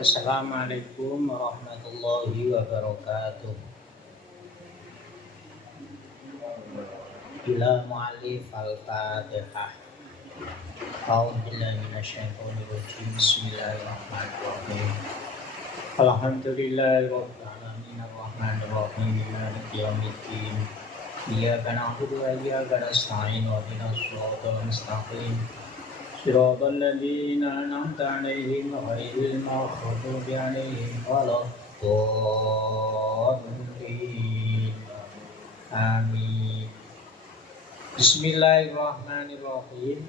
Assalamualaikum warahmatullahi wabarakatuh. Ila mu'allif al-fatihah. A'udzubillahi minasyaitonir rajim. Bismillahirrahmanirrahim. Alhamdulillahi rabbil alamin arrahmanir rahim maliki yaumiddin. Iyyaka na'budu wa iyyaka nasta'in ihdinas siratal mustaqim. Siratal ladzina an'amta 'alaihim ghairil maghdubi 'alaihim waladdallin. Amin. Bismillahirrahmanirrahim.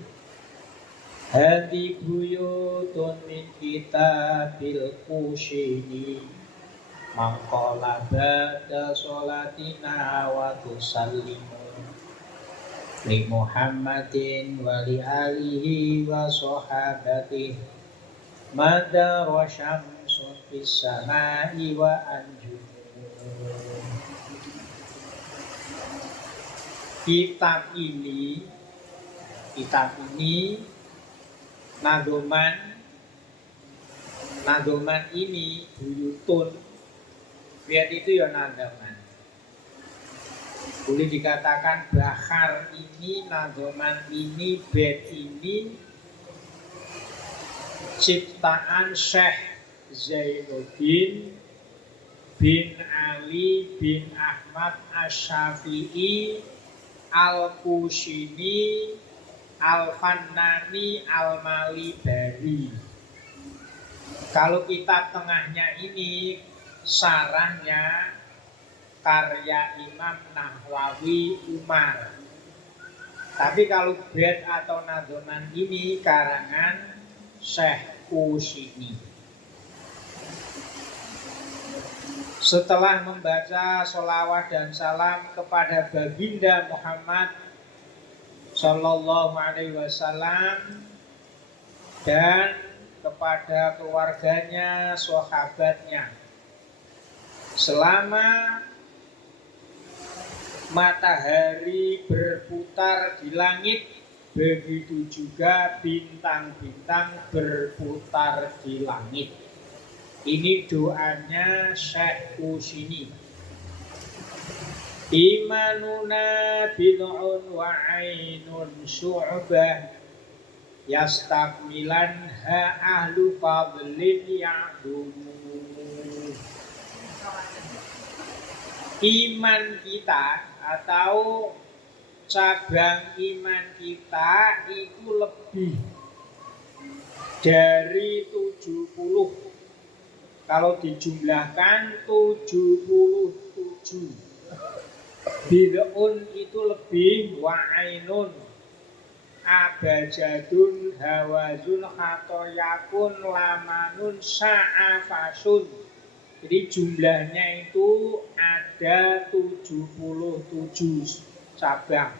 Hadi buyutun min kitabil Qushayni maqala ba'da sholatina wa tusallimu li Muhammadin wa li alihi wa sahabatihi madara syamsun fis samai wa anjum. Kitab ini nadoman ini buyutun. Lihat itu ya nadoman. Boleh dikatakan bahar ini, nadoman ini, bait ini ciptaan Syekh Zainuddin bin Ali bin Ahmad Asy-Syafi'i Al-Qushayni Al-Fannani Al-Malibari. Kalau kitab tengahnya ini sarahnya karya Imam Nahwawi Umar. Tapi kalau bait atau nadoman ini karangan Syekh Qushayni. Setelah membaca sholawat dan salam kepada baginda Muhammad Sallallahu Alaihi Wasallam dan kepada keluarganya, sahabatnya, selama matahari berputar di langit, begitu juga bintang-bintang berputar di langit. Ini doanya Syekh Qushayni. Imanuna bid'un wa ainun syu'bah yastakmilan ha ahlu fadlin ya'dumu. Iman kita atau cabang iman kita itu lebih dari 70. Kalau dijumlahkan 77. Bid'un itu lebih, wa ainun abajadun hawazun khatoyakun lamanun sa'afasun. Jadi jumlahnya itu ada 77 cabang.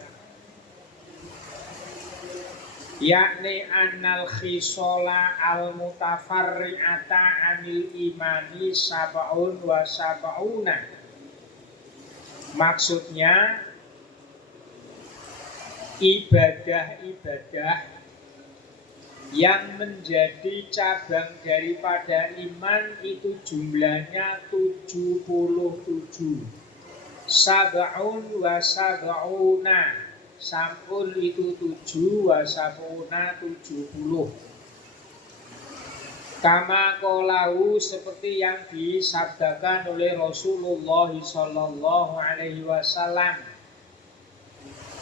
Yakni annal khisola al mutafarri'ata anil imani sab'un wa sab'una. Maksudnya ibadah-ibadah yang menjadi cabang daripada iman itu jumlahnya 77. Sab'un wa sab'una. Sampun itu 7, wasapuna 70. Kama qolahu, seperti yang disabdakan oleh Rasulullah Sallallahu Alaihi Wasallam.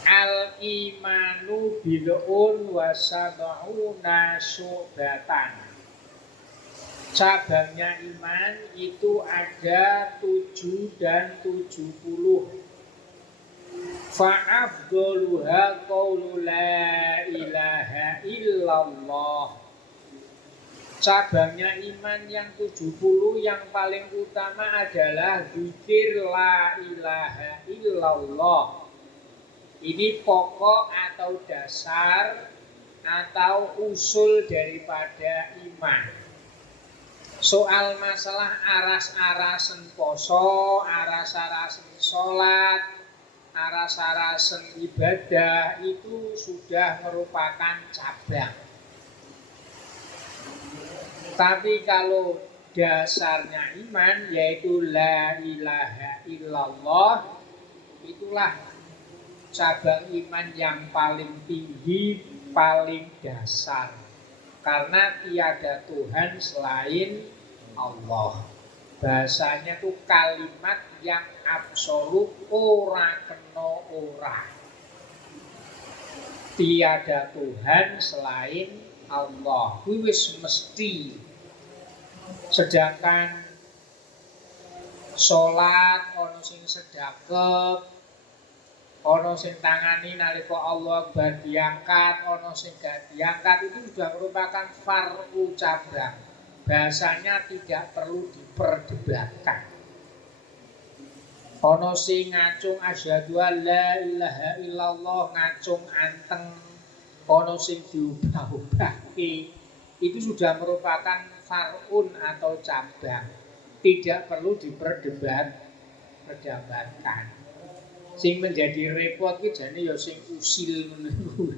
Al-imanu bid'un wasab'una syu'batan. Cabangnya iman itu ada 7 dan 70. Fa'afdoluha qawlu la ilaha illallah. Cabangnya iman yang 70 yang paling utama adalah zikir la ilaha illallah. Ini pokok atau dasar atau usul daripada iman. Soal masalah aras-arasen poso, aras-arasen sholat, aras-arasen ibadah itu sudah merupakan cabang. Tapi kalau dasarnya iman yaitu la ilaha illallah. Itulah cabang iman yang paling tinggi, paling dasar. Karena tiada Tuhan selain Allah. Bahasanya itu kalimat yang absolut, ora kena ora. Tiada Tuhan selain Allah. Wis mesti. Sedangkan sholat ono sing sedekah, ono sing tangani nalika Allah bar diangkat, ono sing gak diangkat, itu sudah merupakan fardu cabang. Bahasanya tidak perlu diperdebatkan. Ono sing ngacung asyhadu alla ilaha illallah, ngacung anteng, ono sing diubah-ubahke, itu sudah merupakan far'un atau cabang, tidak perlu diperdebatkan. Sing menjadi repot ki jane ya sing usil menunggu.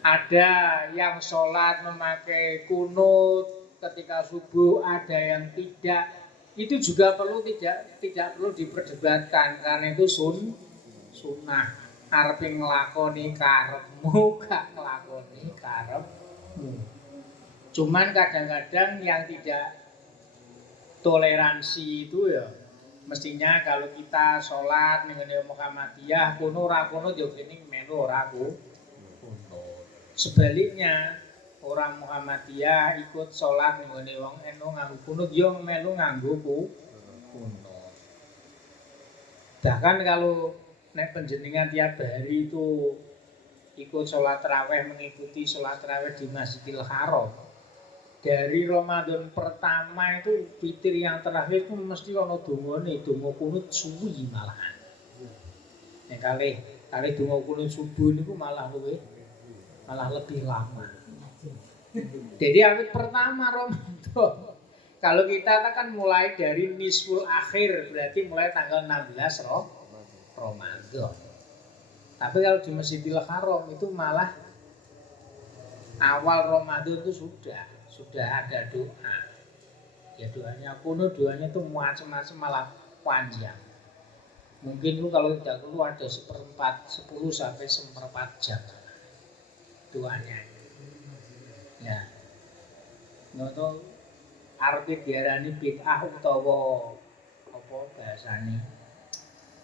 Ada yang sholat memakai kunut ketika subuh, ada yang tidak. Itu juga tidak perlu diperdebatkan karena itu sunnah. Arepe nglakoni karepmu, gak nglakoni karepmu. Cuman kadang-kadang yang tidak toleransi itu ya, mestinya kalau kita sholat dengan Muhammadiyah kuno ora kuno yo kene melu ora kuno. Sebaliknya orang Muhammadiyah ikut sholat dengan wong NU nganggo kunut yo melu nganggo kunut. Bahkan kalau nek penjenengan tiap hari itu ikut sholat tarawih, mengikuti sholat tarawih di Masjidil Haram, dari Ramadan pertama itu witir yang terakhir itu mesti ono dongane, donga kunut suwi malahan. Nek kali donga kunut subuh niku malah lebih lama. Jadi awit pertama Ramadan. Kalau kita kan mulai dari nisful akhir, berarti mulai tanggal 16 Ramadan. Tapi kalau di Masjidil Haram itu malah awal Ramadan itu sudah ada doa. Ya doanya kuno, doanya itu macam-macam malah panjang. Mungkin itu kalau tidak keluar ada 10 sampai 1/4 jam doanya. Ya. Ngono arep diarani bid'ah utawa apa bahasane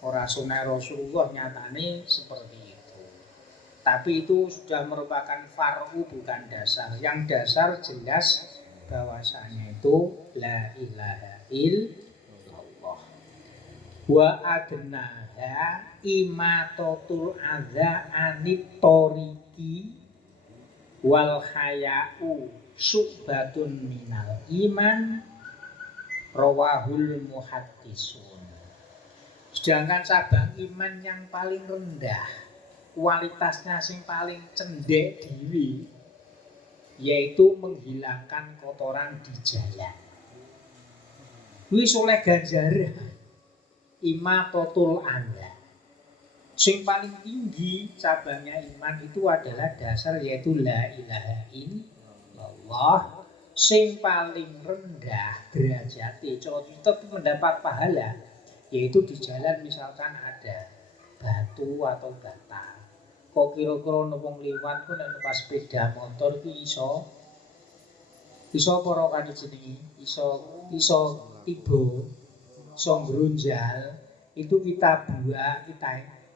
ora sunah Rasulullah, nyatane seperti itu. Tapi itu sudah merupakan far'u bukan dasar. Yang dasar jelas bahwasanya itu la ilaha illallah. Wa adnaha imatatul adza anit tariqi wal haya'u syu'batun minal iman rawahul muhaddisun. Sedangkan cabang iman yang paling rendah, kualitasnya sing paling cendek diri, yaitu menghilangkan kotoran di jalan. Wis oleh ganjaran imatatul adza. Sing paling tinggi cabangnya iman itu adalah dasar, yaitu la ilaha illallah. Sing paling rendah derajatnya tetap mendapat pahala, yaitu di jalan misalkan ada batu atau bata. Kok kira-kira wong liwat ku nek numpak sepeda motor iki iso apa kan jenenge? Iso tiba, iso ngrunjal, itu kita buang,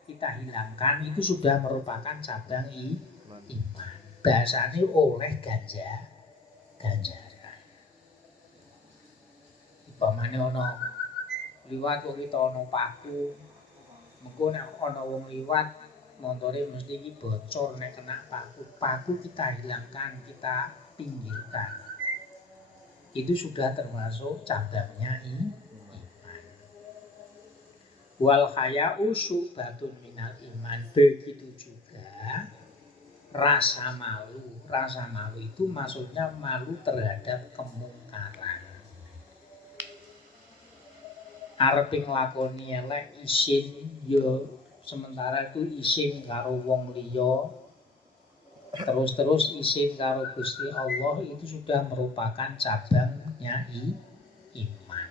kita hilangkan, itu sudah merupakan cabang iman. Bahasanya oleh ganjaran. Upamane ono liwat kok kita ono paku, mengko nek ono wong liwat montore mesti iki bocor nek kena paku kita hilangkan, kita pinggirkan. Itu sudah termasuk cabangnya iman. Wal haya'u syu'batun minal iman. Begitu juga rasa malu. Rasa malu itu maksudnya malu terhadap kemungkaran. Arep nglakoni elek isin yo sementara itu isin karo wong liya, terus-terus isim karo Gusti Allah itu sudah merupakan cabangnya iman.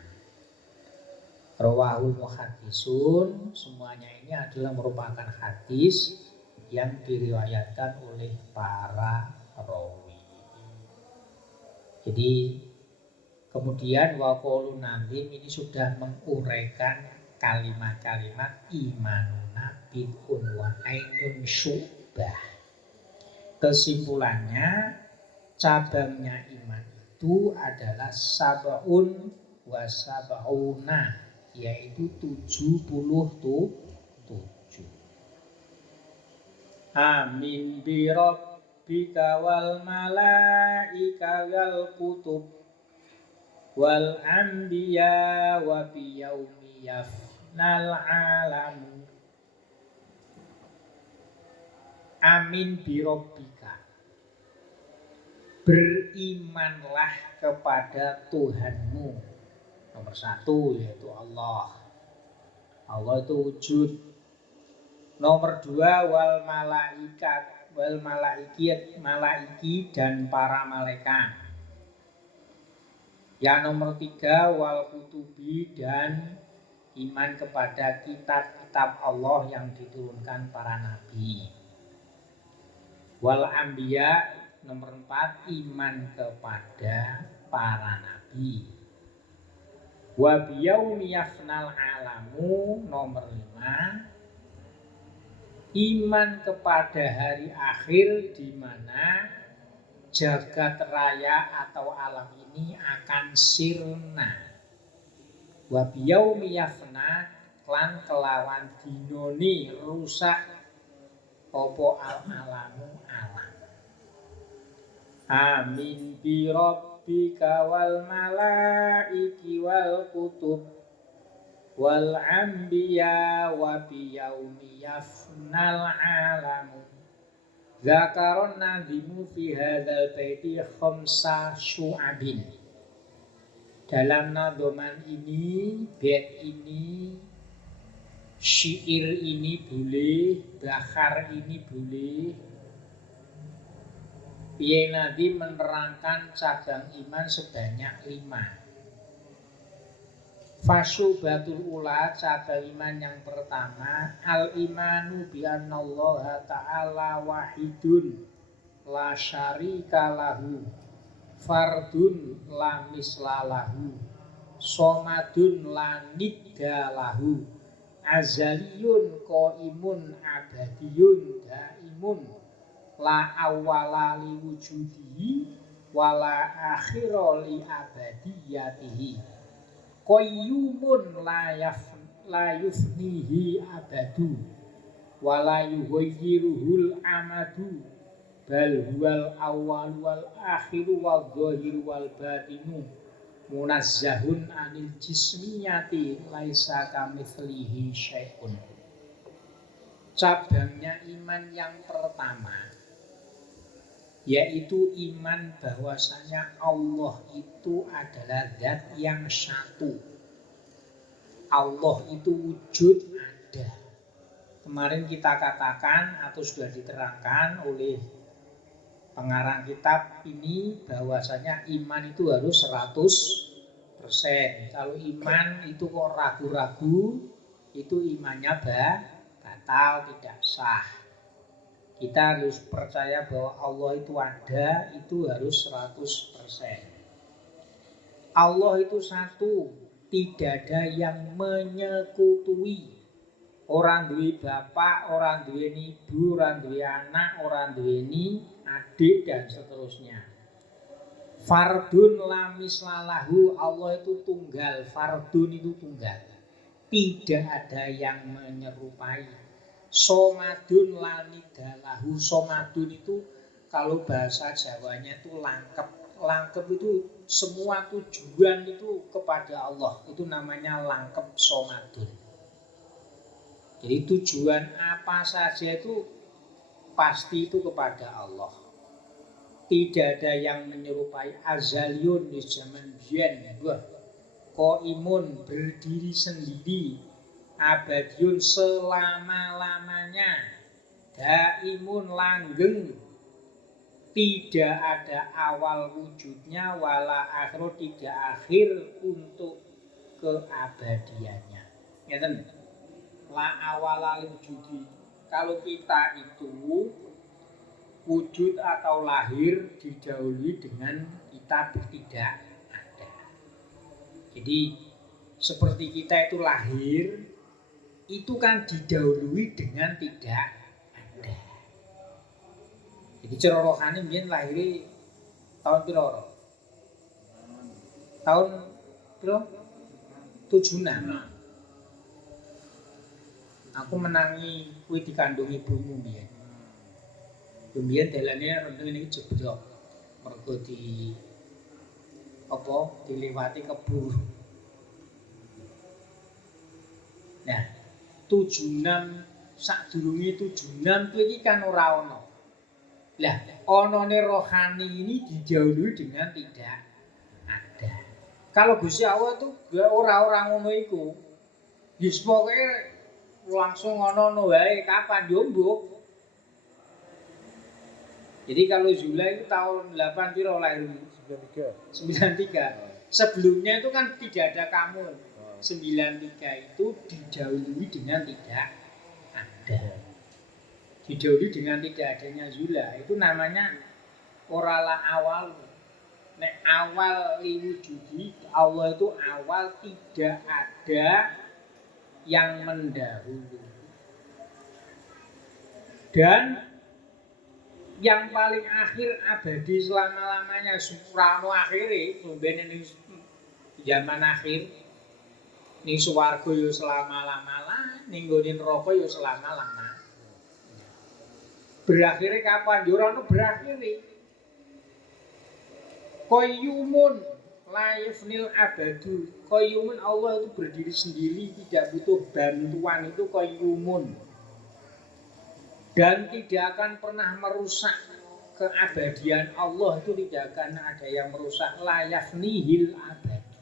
Rawahul muhaddisun, semuanya ini adalah merupakan hadis yang diriwayatkan oleh para rawi. Jadi kemudian waqulu nazim ini sudah menguraikan kalimat-kalimat imanuna bid'un wa ainun syu'bah. Kesimpulannya cabangnya iman itu adalah sab'un wa sab'una, yaitu 77. Amin bi rabbika wal malaika wal kutub wal anbiya wa bi yaumi yafnal alamu. Amin bi rabbika, berimanlah kepada Tuhanmu. Nomor 1 yaitu Allah. Allah itu wujud. Nomor 2 wal malaikat, wal malaiki dan para malaikat. Yang nomor 3 wal kutubi, dan iman kepada kitab-kitab Allah yang diturunkan para nabi. Wal anbiya, nomor 4 iman kepada para nabi. Wa biyaumi yafnal alamu, nomor 5 iman kepada hari akhir di mana jagat raya atau alam ini akan sirna. Wa biyaumi yafna, lan kelawan dinoni rusak opo al-alamu alam. Amin bi rabbika wal malaiki wal kutub wal anbiya wa bi yaumi yafnal alamu. Zakaron nazimu fi hadzal baiti khamsa syu'abin. Dalam nadhoman ini, bait ini, syair ini boleh, bakhar ini boleh. Piye Nabi menerangkan cabang iman sebanyak 5. Fasyubatul ula, cabang iman yang pertama, al-imanu bi annallaha ta'ala wahidun la syarika lahu, fardun la misla lahu, somadun la nidda lahu, azaliyun qaimun abadiyun daimun, la awwala li wujudihi wala akhira li abadiyatihi, qayyumun la yufnihi abadu wala yughayyiruhul amadu, bal huwal awwal wal akhiru wal zahir wal batinu, munazzahun anil jismiyati laisa kamitslihi syai'un. Cabangnya iman yang pertama yaitu iman bahwasanya Allah itu adalah zat yang satu. Allah itu wujud ada. Kemarin kita katakan atau sudah diterangkan oleh pengarang kitab ini bahwasanya iman itu harus 100%. Kalau iman itu kok ragu-ragu, itu imannya batal, tidak sah. Kita harus percaya bahwa Allah itu ada, itu harus 100%. Allah itu satu, tidak ada yang menyekutui. Orang duwe bapak, orang duwe ibu, orang duwe anak, orang duwe adik dan seterusnya. Fardun la mislalahu, Allah itu tunggal, fardun itu tunggal. Tidak ada yang menyerupai. Somadun lanidalahu, somadun itu kalau bahasa Jawanya itu langkep. Langkep itu semua tujuan itu kepada Allah, itu namanya langkep somadun. Jadi tujuan apa saja itu pasti itu kepada Allah. Tidak ada yang menyerupai. Azaliyun di zaman biyen, qaimun berdiri sendiri, abadiun selama-lamanya, daimun langgeng, tidak ada awal wujudnya, wala akhir, tidak akhir untuk keabadiannya. Ngeten. La awala wujudi. Kalau kita itu wujud atau lahir didahului dengan kita tidak ada. Jadi seperti kita itu lahir, itu kan didahului dengan tidak ada. Jadi cara rohani mbiyen lahir tahun piro? Tahun piro? 76. Aku menangi kuwi dikandung ibumu mbiyen. Mbiyen dalane rendeng niki jeblok. Mergo dilewati keburu. Nah, 76 sadurunge 76 kuwi iki kan ora ana. Lah, onone rohani ini didahului dengan tidak ada. Kalau Gusti Allah itu ora ngono iku. Wis pokoke langsung ngono wae kapan jombok. Jadi kalau Zula itu tahun 8 piro lahir? 93. Sebelumnya itu kan tidak ada kamu. 93 itu didahului dengan tidak ada. Didahului dengan tidak adanya Zula. Itu namanya orala awal. Nek awal liwujudi, Allah itu awal, tidak ada yang mendahului. Dan yang paling akhir abadi selama-lamanya, surano akhire, mbene ning zaman akhir ning swarga ya selama-lamanya, ning nggone neraka ya selama-lamanya. Berakhire kapan? Ya ora ono berakhire. Qayyumun la yafnil abadu. Qayyumun, Allah itu berdiri sendiri, tidak butuh bantuan, itu qayyumun. Dan tidak akan pernah merusak keabadian Allah, itu tidak akan ada yang merusak. La yafnihil abadu.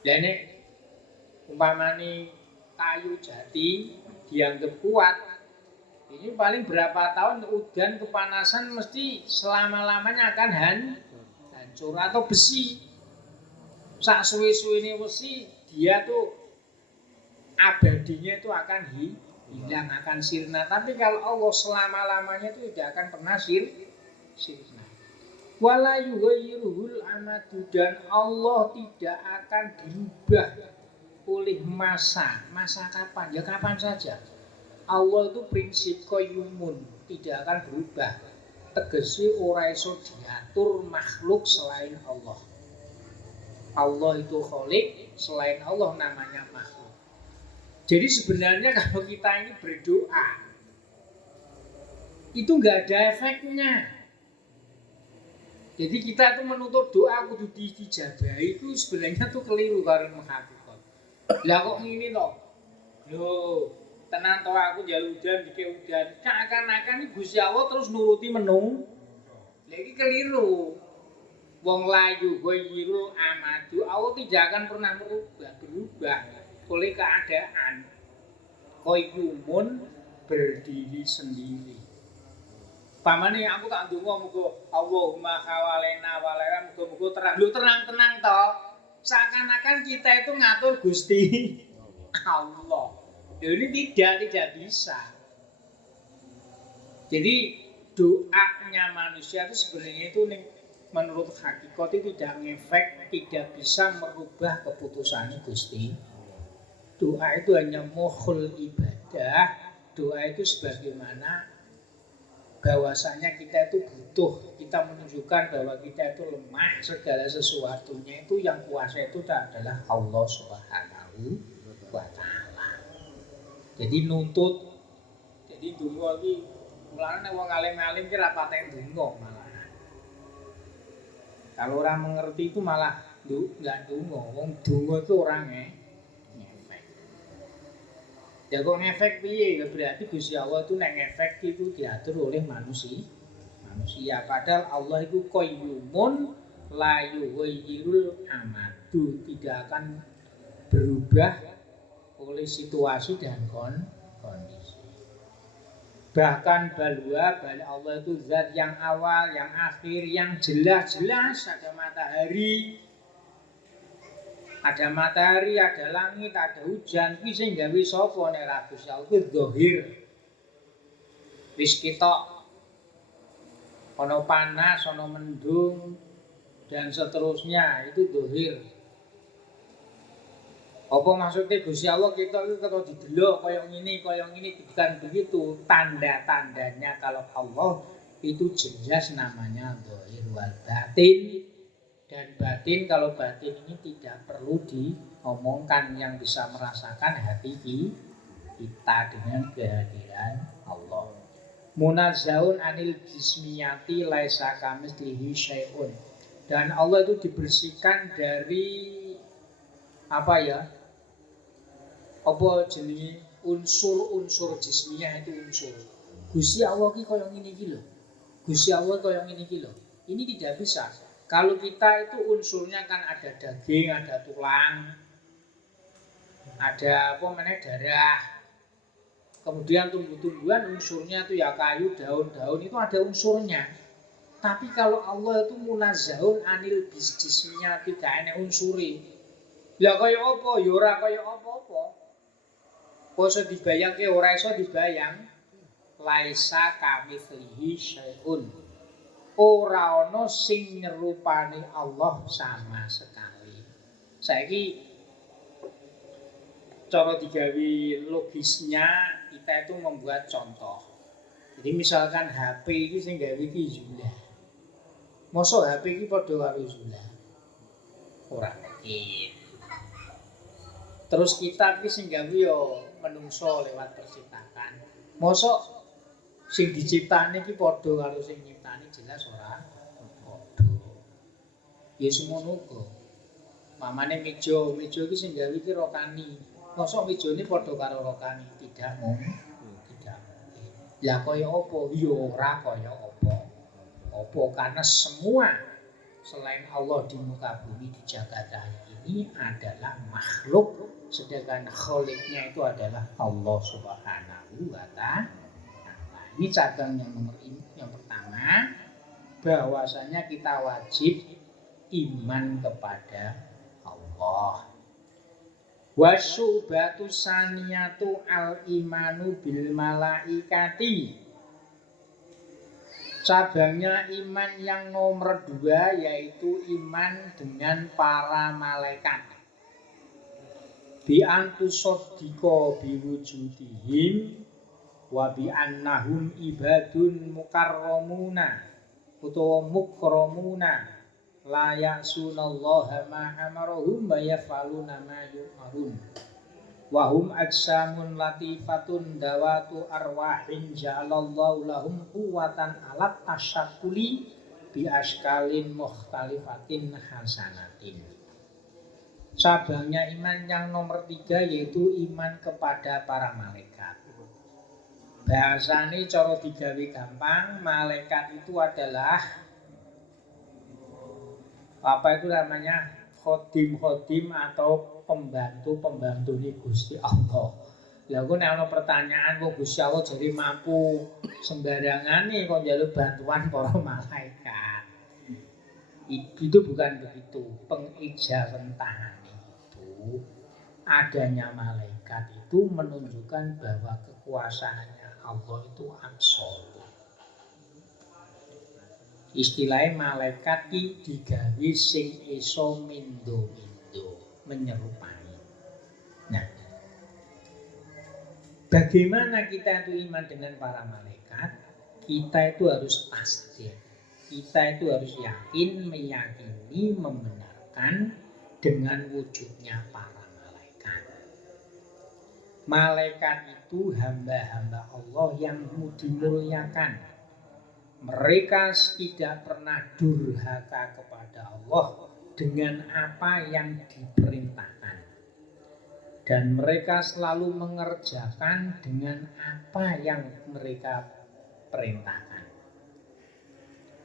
Dan umpamane kayu jati dianggap kuat, ini paling berapa tahun udan kepanasan mesti selama-lamanya akan hancur. Atau besi, sak suwe-suwene besi, dia tuh abadinya itu akan hilang, akan sirna. Tapi kalau Allah selama-lamanya itu tidak akan pernah sirna. Wala yughayyiruhul amadu, dan Allah tidak akan dirubah oleh masa. Masa kapan? Ya kapan saja. Allah itu prinsip qayyumun, tidak akan berubah. Tegese ora iso diatur makhluk selain Allah. Allah itu khalik, selain Allah namanya makhluk. Jadi sebenarnya kalau kita ini berdoa, itu nggak ada efeknya. Jadi kita itu menuntut doa kudu dijabahi, itu sebenarnya tuh keliru karo hakikat. Lah kok ngene to? Loh, tenan to aku njaluk udan dike udan. Seakan-akan Gusti Allah terus nuruti menung. Lah iki keliru. Wong layu ghayrul amadu, Allah tidak akan pernah berubah oleh keadaan. Qayyumun, berdiri sendiri. Pamane aku tak ndonga muga Allahumma hawalena walera, muga-muga terang. Lho tenang-tenang to. Seakan-akan kita itu ngatur Gusti Allah. Ini tidak bisa. Jadi doanya manusia itu sebenarnya itu menurut hakikat itu tidak ngefek, tidak bisa merubah keputusan Gusti. Doa itu hanya mukhul ibadah. Doa itu sebagaimana bahwasanya kita itu butuh, kita menunjukkan bahwa kita itu lemah, segala sesuatunya itu yang kuasa itu adalah Allah Subhanahu wa Ta'ala. Jadi nuntut, jadi donga iki mulane wong alim-alim ki ra patek donga malah. Kalau orang mengerti itu malah enggak donga, wong donga itu orang ngefek. Ya kok ngefek piye? Ya berarti Gusti Allah itu nek ngefek itu diatur oleh manusia. Padahal Allah itu qayyumun la yughayyirul amadu, tidak akan berubah oleh situasi dan kondisi. Bahkan balwa, balik Allah itu zat yang awal, yang akhir, yang jelas-jelas ada matahari, ada langit, ada hujan. Kuwi sing gawe sapa nek ra Gusti Allah ku zahir. Wis ketok ana panas, ana mendung dan seterusnya itu zahir. Apa maksudnya Gusti Allah kita itu kalau didelok kaya ngene bukan begitu. Tanda-tandanya kalau Allah itu jelas namanya zahir wal batin. Dan batin, kalau batin ini tidak perlu diomongkan, yang bisa merasakan hati kita dengan kehadiran Allah. Munazzahun anil jismiyati laisa kamitslihi syai'un. Dan Allah itu dibersihkan dari apa ya? Apa jenenge unsur-unsur jismiyah itu unsur. Gusti Allah ki koyo ngene iki lho. Gusti Allah koyo ngene iki lho. Ini tidak bisa. Kalau kita itu unsurnya kan ada daging, ada tulang, ada apa namanya darah. Kemudian tumbuh-tumbuhan unsurnya itu ya kayu, daun-daun itu ada unsurnya. Tapi kalau Allah itu munazzahun anil jismiyah tidak enek unsuri. Lah kaya apa? Ya ora kaya apa-apa. Poso dibayangke ora iso dibayang. Laisa kamitslihi syai'un. Ora ana sing nyerupani Allah sama sekali. Saiki cara digawe logisnya kita itu membuat contoh. Jadi misalkan HP iki sing gawe iki Zula. Mosok HP iki padha karo Zula. Ora mungkin. Terus kita iki sing gawe yo menungso lewat percetakan. Mosok sing diciptane iki padha karo sing nyiptane jelas ora padha. Ya semono uga. Mamane meja iki sing gawe iki rokani. Mosok mejane padha karo rokani, tidak mungkin. Lah kaya apa? Ya ora kaya apa. Apa karena semua selain Allah di muka bumi di jagat raya ini adalah makhluk, sedangkan khaliknya itu adalah Allah Subhanahu wa ta'ala. Ini cabang yang nomor ini, yang pertama, bahwasanya kita wajib iman kepada Allah. Wasyubatu saniyatu al-imanu bil malaikati. Cabangnya iman yang nomor 2 yaitu iman dengan para malaikat. Bi antusaddika biwujudihim wa bi annahum ibadun mukarramuna utawa mukramuna la ya'sunallaha ma amarahum wa yaf'aluna ma yu'marun. Wahum ajsamun latifatun dawatu arwahin ja'alallahu lahum quwwatan alat tasyakuli bi askalin mukhtalifatin hasanatin. Cabangnya iman yang nomor 3 yaitu iman kepada para malaikat. Bahasane cara digawe gampang, malaikat itu adalah apa itu namanya khodim-khodim atau pembantu-pembantu di Gusti Allah. Lah kok nek ana pertanyaan kok Gusti Allah jadi mampu sembarangan nih kok njaluk bantuan para malaikat. Itu bukan begitu. Pengijazantahan itu adanya malaikat itu menunjukkan bahwa kekuasaannya Allah itu absolut. Istilahnya malaikat iki digawe sing iso mindo-mindo, menyerupai. Nah, bagaimana kita itu iman dengan para malaikat? Kita itu harus tasdik. Kita itu harus yakin, meyakini, membenarkan dengan wujudnya para malaikat. Malaikat itu hamba-hamba Allah yang dimuliakan. Mereka tidak pernah durhaka kepada Allah dengan apa yang diperintahkan. Dan mereka selalu mengerjakan dengan apa yang mereka perintahkan.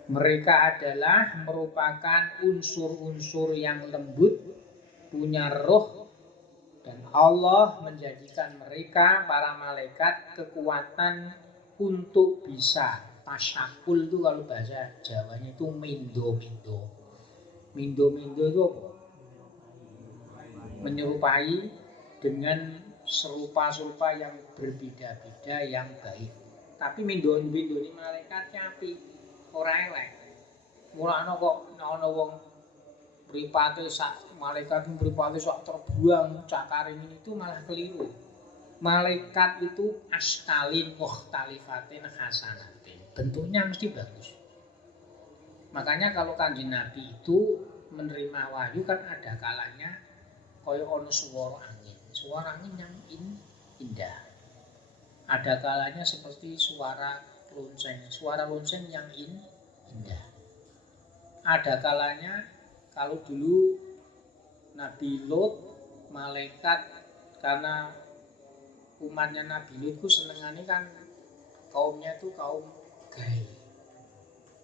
Mereka adalah merupakan unsur-unsur yang lembut, punya roh, dan Allah menjadikan mereka, para malaikat, kekuatan untuk bisa tasyakul itu kalau bahasa Jawanya itu mindo-mindo. Mindo-mindo itu apa? Menyerupai dengan serupa-serupa yang berbeda-beda yang baik. Tapi mindo-mindo ini malaikatnya api, ora elek. Mulane kok ana wong mripate sak malaikat mripate sak terbuang cakare ini itu malah keliru. Malaikat itu askalin mukhtalifatin hasanatin. Bentuknya mesti bagus. Makanya kalau Kanjeng Nabi itu menerima wahyu kan ada kalanya kaya ana swara angin. Suara angin yang indah. Ada kalanya seperti suara lonceng yang indah. Ada kalanya kalau dulu Nabi Lot, malaikat karena umatnya Nabi Lot itu senengannya kan kaumnya itu kaum gay.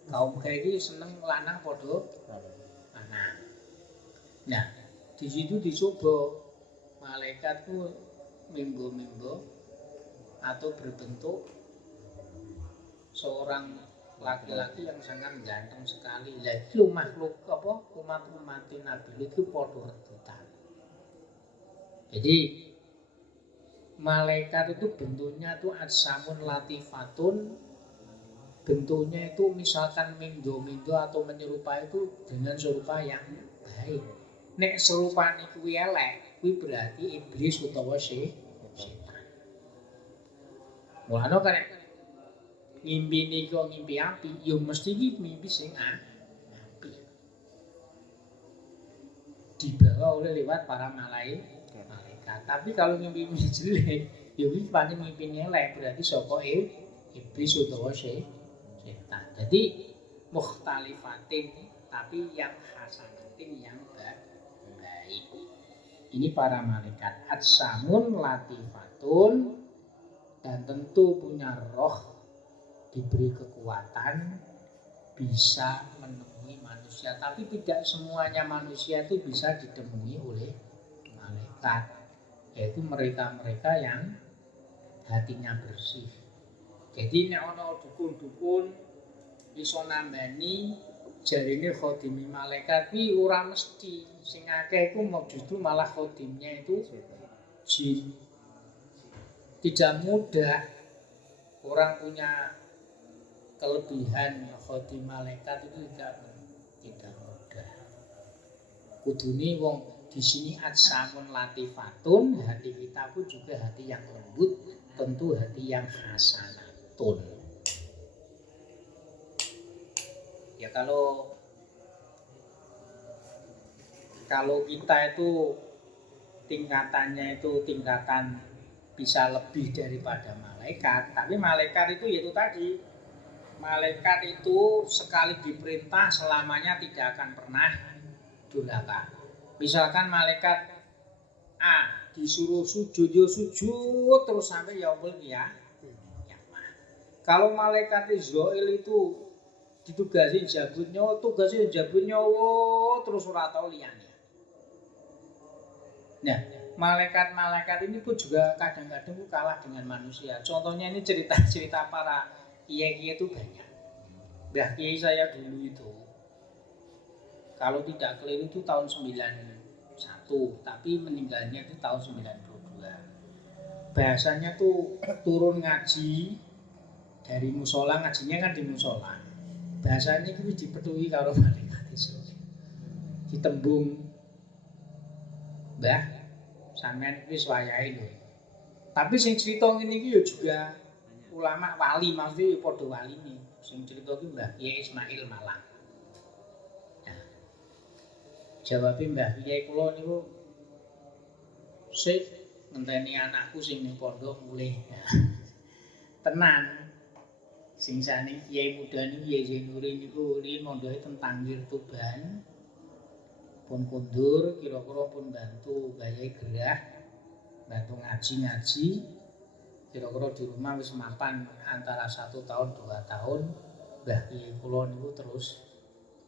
Kaum gay itu seneng lanang podo lanang. Nah, di situ dicoba malaikat itu mimbo-mimbo atau berbentuk seorang laki-laki yang sangat ganteng sekali. Lah itu makhluk apa umat-umat Nabi itu padha rebutan. Jadi malaikat itu bentuknya itu ajsamun latifatun, bentuknya itu misalkan mindo-mindo atau menyerupai itu dengan serupa yang baik. Nek serupa niku elek, kuwi berarti iblis utawa setan. Mulane kan ngimpi niku ngimpi api, ya mesti iki mimpi sing api. Dibawa oleh lewat para malaikat. Tapi kalau ngimpi jelek, ya iki pancen ngimpi elek, berarti saka iblis utawa setan. Jadi mukhtalifatin tapi yang hasanatin yang baik. Ini para malaikat ajsamun latifatun dan tentu punya roh, diberi kekuatan, bisa menemui manusia. Tapi tidak semuanya manusia itu bisa ditemui oleh malaikat, yaitu mereka-mereka yang hatinya bersih. Jadi nek ana dukun-dukun iso nambani jarine khodimi malaikat kuwi ora mesti. Sing akeh iku mau justru malah khodimnya itu jin. Tidak mudah orang punya kelebihan khotim malaikat itu tidak mudah. Kudune wong di sini ajsamun latifatun, hati kita pun juga hati yang lembut, tentu hati yang hasanatun. Ya kalau kita itu tingkatannya itu tingkatan bisa lebih daripada malaikat, tapi malaikat itu yaitu tadi, malaikat itu sekali diperintah selamanya tidak akan pernah durhaka. Misalkan malaikat A disuruh sujud, ya sujud terus sampai yaumul qiyamah. Kalau malaikat Israil itu ditugasi jabut nyawa, tugasnya jabut nyawa terus ora tau liyane. Nah, malaikat-malaikat ini pun juga kadang-kadang kalah dengan manusia. Contohnya ini cerita-cerita para kiai-kiai itu banyak. Mbah kiai saya dulu itu, kalau tidak keliru itu tahun 91, tapi meninggalnya itu tahun 92. Bahasanya tuh turun ngaji dari musola, ngajinya kan di musola. Bahasanya itu dipetui kalau malaikat itu. Ditembung, Mbah, sampean wis wayahe lho. Tapi sing crita ngene iki ya juga ulama wali, maksudnya padha waline. Sing crita iki Mbah Kiai Ismail Malang. Nah, jawabe Mbah Kiai kula niku sik ngenteni anakku sing ning pondok mulih. Tenan. Sing sane Kiai muda niku Kiai Zainuri niku riyen mondoke teng Tanggir Tuban. Pun kundur, kira-kira pun bantu gaya gerah, bantu ngaji-ngaji, kira-kira di rumah wis mapan antara 1 tahun 2 tahun. Mbah Kiai kula niku terus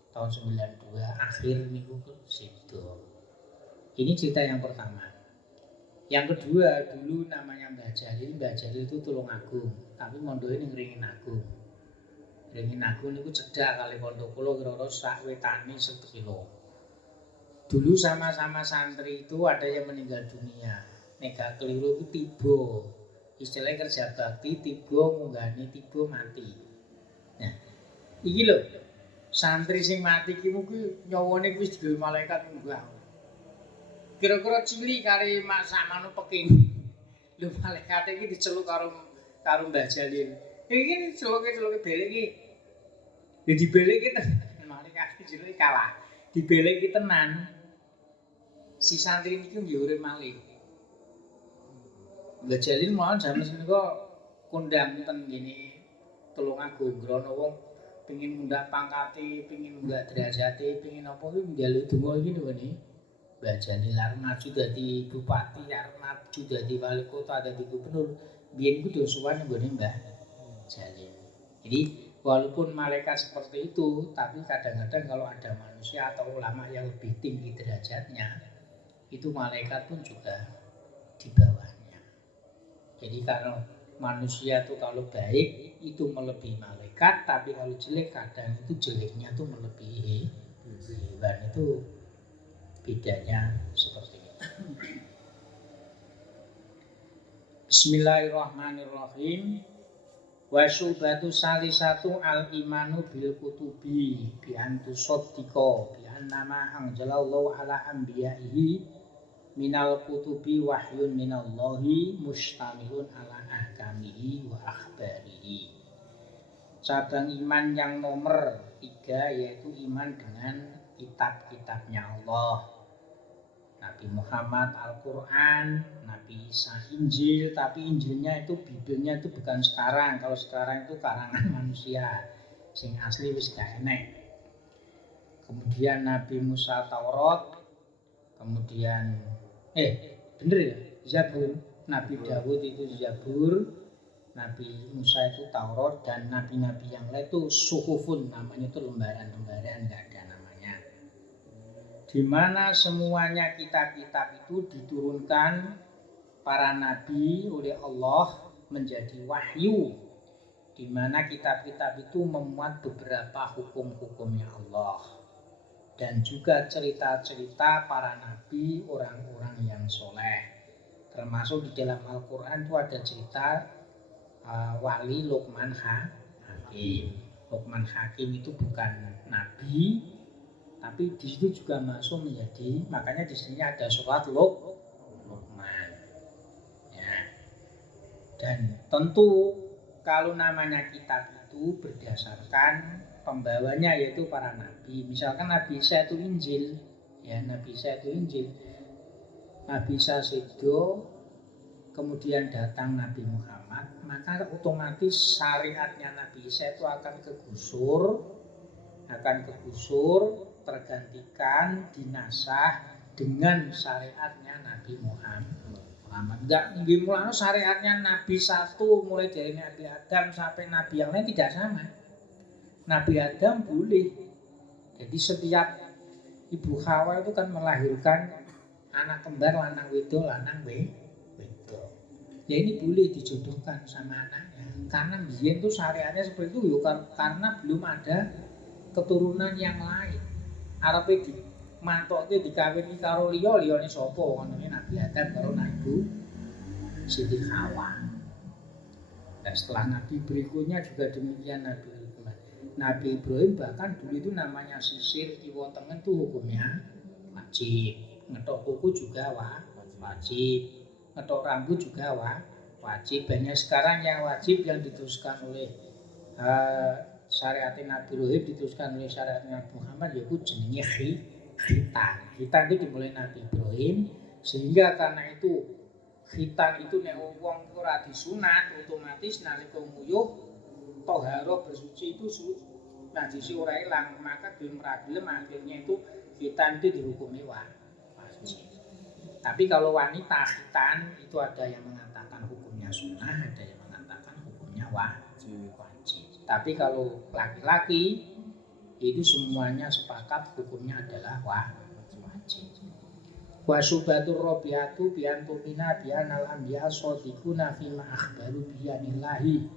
tahun 92 akhir niku sedo. Ini cerita yang pertama. Yang kedua, dulu namanya Mbah Jalil. Mbah Jalil itu Tulungagung, tapi mondoknya ning Ringin Agung. Ringin Agung niku cedhak kali pondok kula kira-kira sak wetane 1 kilo. Dulu sama-sama santri itu ada yang meninggal dunia. Nek gak keliru itu tiba. Istilahnya kerja bakti tiba munggahne tiba mati. Nah, iki lho. Santri sing mati ki kuwi nyawane wis digawe malaikat munggah. Kira-kira cilik kali sakmano peking. Lho malaikat iki diceluk karo Mbah Jalil. Iki celuke belek iki. Ya dibeleki tenan. Malaikat diceluki kalah. Dibeleki tenan. Si santri niki nggih urip malih. Mbah Jalil mawon jaman menika kondang ten ngene Tulungagung grono wong pengin mundak pangkate, pengin mundak derajate, pengin apa kuwi njaluk donga iki nggone. Mbah Jalil arep maju dadi bupati, arep maju dadi wali kota, dadi gubernur. Biyen ku dosuwan nggone Mbah Jalil. Jadi walaupun malaikat seperti itu, tapi kadang-kadang kalau ada manusia atau ulama yang lebih tinggi derajatnya, itu malaikat pun juga di bawahnya. Jadi kalau manusia tuh kalau baik itu melebihi malaikat, tapi kalau jelek kadang itu jeleknya tuh melebihi hewan. Itu bedanya seperti itu. Bismillahirrahmanirrahim. Wa syubhatu salisatu al-imanu bil kutubi bi antu soddiko bi annama anjalallahu ala anbiya'ihi minal kutubi wahyun minallahi mustamilun ala ahkamihi wa akhbarihi. Cabang iman yang nomor 3 yaitu iman dengan kitab-kitabnya Allah. Nabi Muhammad Al-Quran, Nabi Isa Injil, tapi Injilnya itu Bibelnya itu bukan sekarang. Kalau sekarang itu karangan manusia, sing asli wis gak enek. Kemudian Nabi Musa Taurat, kemudian bener ya, Zabur. Nabi Dawud itu Zabur, Nabi Musa itu Taurat, dan nabi-nabi yang lain itu suhufun, namanya itu lembaran-lembaran, nggak ada namanya. Di mana semuanya kitab-kitab itu diturunkan para nabi oleh Allah menjadi wahyu, di mana kitab-kitab itu memuat beberapa hukum-hukumnya Allah dan juga cerita-cerita para nabi, orang-orang yang soleh. Termasuk di dalam Al-Quran itu ada cerita wali Luqman Hakim. Luqman Hakim itu bukan nabi, tapi di situ juga masuk menjadi, makanya di sini ada surat Luqman. Ya. Dan tentu kalau namanya kitab itu berdasarkan pembawanya yaitu para nabi. Misalkan Nabi Isa itu Injil, ya Nabi Isa itu Injil. Nabi Isa sedo, kemudian datang Nabi Muhammad, maka otomatis syariatnya Nabi Isa itu akan kegusur, tergantikan, dinasah dengan syariatnya Nabi Muhammad. Enggak, mulanya syariatnya Nabi satu mulai dari Nabi Adam sampai Nabi yang lain tidak sama. Nabi Adam boleh. Jadi setiap ibu Hawa itu kan melahirkan anak kembar lanang wedo, lanang wedo. Ya ini boleh dijodohkan sama anaknya. Karena biyen itu syariatnya seperti itu karena belum ada keturunan yang lain. Arepe di mantoke dikawini karo liyane sapa ngene Nabi Adam karo Ibu Siti Hawa. Dan setelah Nabi berikutnya juga demikian Nabi Ibrahim bahkan dulu itu namanya sisir kiwa tengen itu hukumnya wajib. Ngetok kuku juga wajib. Ngetok rambut juga wajib. Banyak sekarang yang wajib yang diteruskan oleh syariat Nabi Ibrahim diteruskan oleh syariat Nabi Muhammad yaitu jenenge khitan. Khitan itu dimulai Nabi Ibrahim, sehingga karena itu khitan itu nek wong ora disunat otomatis nalika nguyuh toharo bersuci itu najis ora ilang, maka gelem ra gelem akhirnya itu khitan itu dihukumi wajib. Tapi kalau wanita khitan itu ada yang mengatakan hukumnya sunnah, ada yang mengatakan hukumnya wajib. Tapi kalau laki-laki itu semuanya sepakat hukumnya adalah wajib. Wa syubatur rabiatu bi antumina bi anal anbiya shadiquna fi ma akhbaru bi anillahi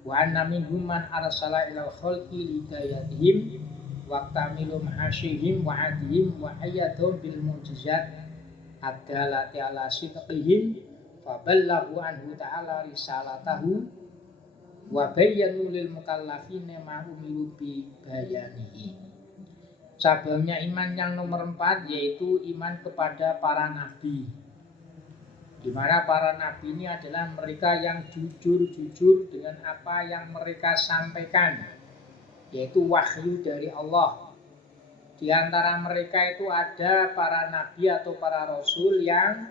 wa anna minhum man arsala ilal khalqi hidayatihim wa tamilu ma'asyihim wa adihim wa ayyadhum bil mu'jizat ad-dalati ala sidqihim fa balaghu anhu ta'ala risalatahu wa bayyanu lil mukallafina ma umiru bi bayanihi. Cabangnya iman yang nomor 4 yaitu iman kepada para nabi. Di mana para nabi ini adalah mereka yang jujur dengan apa yang mereka sampaikan, yaitu wahyu dari Allah. Di antara mereka itu ada para nabi atau para rasul yang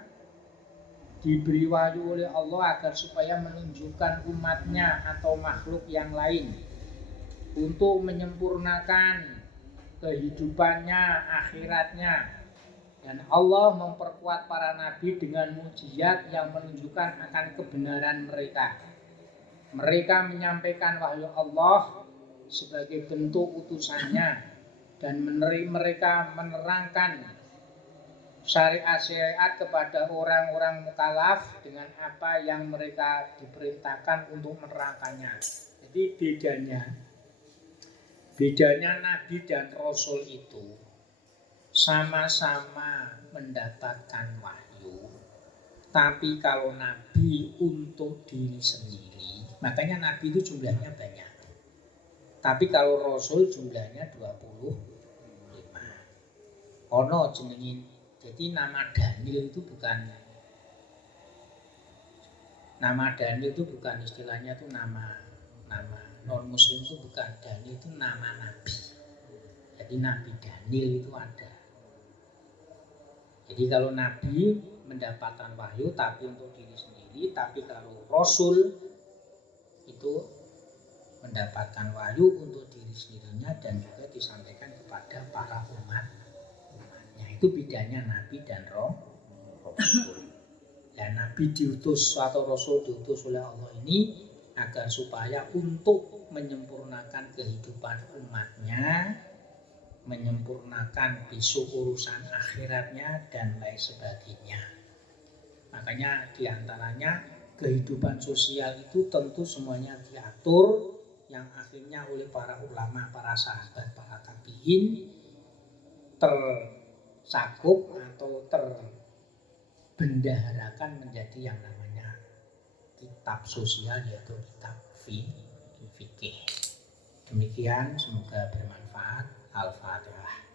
diberi wahyu oleh Allah agar supaya menunjukkan umatnya atau makhluk yang lain untuk menyempurnakan kehidupannya, akhiratnya. Dan Allah memperkuat para nabi dengan mukjizat yang menunjukkan akan kebenaran mereka. Mereka menyampaikan wahyu Allah sebagai bentuk utusannya dan mereka menerangkan syariat-syariat kepada orang-orang mukallaf dengan apa yang mereka diperintahkan untuk menerangkannya. Jadi bedanya nabi dan rasul itu sama-sama mendapatkan wahyu. Tapi kalau nabi untuk diri sendiri, makanya nabi itu jumlahnya banyak. Tapi kalau rasul jumlahnya 25. Ono jenengin. Jadi nama Daniel itu bukan istilahnya itu nama non muslim itu bukan. Daniel itu nama nabi. Jadi Nabi Daniel itu ada. Jadi kalau nabi mendapatkan wahyu tapi untuk diri sendiri, tapi kalau rasul itu mendapatkan wahyu untuk diri sendirinya dan juga disampaikan kepada para umatnya. Itu bedanya nabi dan rasul. Dan nabi diutus atau rasul diutus oleh Allah ini agar supaya untuk menyempurnakan kehidupan umatnya, menyempurnakan besok urusan akhiratnya dan lain sebagainya. Makanya diantaranya kehidupan sosial itu tentu semuanya diatur yang akhirnya oleh para ulama, para sahabat, para tabi'in tercakup atau terbendaharakan menjadi yang namanya kitab sosial, yaitu kitab fikih. Demikian, semoga bermanfaat. Al-Fatihah.